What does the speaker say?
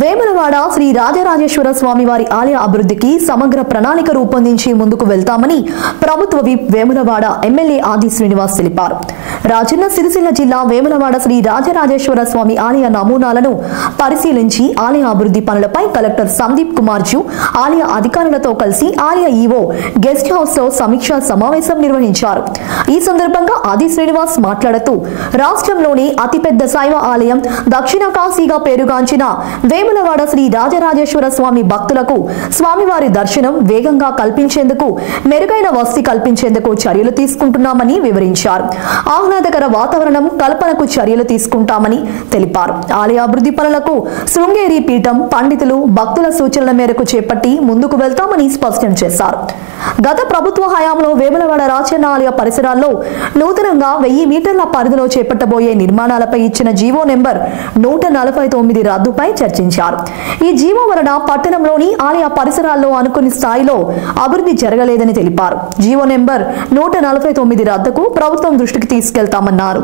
వేములవాడ శ్రీ రాజరాజేశ్వర స్వామి వారి ఆలయ అభివృద్ధికి సమగ్ర ప్రణాళిక రూపొందించి ముందుకు వెళ్తామని ప్రభుత్వ విప్ వేములవాడ ఎమ్మెల్యే ఆది శ్రీనివాస్ తెలిపారు. రాజన్న సిరిసిల్ల జిల్లా వేములవాడ శ్రీ రాజరాజేశ్వర స్వామి ఆలయ నమూనాలను పరిశీలించి ఆలయ అభివృద్ధి పనులపై కలెక్టర్ సందీప్ కుమార్ జూ ఆలయ అధికారులతో కలిసి ఆలయ ఈవో గెస్ట్ హౌస్ లో సమీక్షా సమావేశం నిర్వహించారు. ఈ సందర్భంగా ఆది శ్రీనివాస్ మాట్లాడుతూ రాష్ట్రంలోని అతిపెద్ద శైవ ఆలయం దక్షిణ కాశీగా పేరుగాంచిన వేములవాడ శ్రీ రాజరాజేశ్వర స్వామి భక్తులకు స్వామివారి దర్శనం వేగంగా కల్పించేందుకు మెరుగైన వసతి కల్పించేందుకు చర్యలు తీసుకుంటున్నామని వివరించారు. ఆహ్లాదకర వాతావరణం కల్పనకు చర్యలు తీసుకుంటామని తెలిపారు. ఆలయ అభివృద్ధి పనులకు శృంగేరి పీఠం పండితులు భక్తుల సూచనల మేరకు చేపట్టి ముందుకు వెళ్తామని స్పష్టం చేశారు. గత ప్రభుత్వ హయాంలో వేములవాడ రాజన్న ఆలయ పరిసరాల్లో నూతనంగా 1000 మీటర్ల పరిధిలో చేపట్టబోయే నిర్మాణాలపై ఇచ్చిన జీవో నెంబర్ 149 రద్దుపై చర్చించారు. ఈ జీవో వలన పట్టణంలోని ఆలయ పరిసరాల్లో అనుకున్న స్థాయిలో అభివృద్ధి జరగలేదని తెలిపారు. జీవో నెంబర్ 149 రద్దుకు ప్రభుత్వం దృష్టికి తీసుకెళ్తామన్నారు.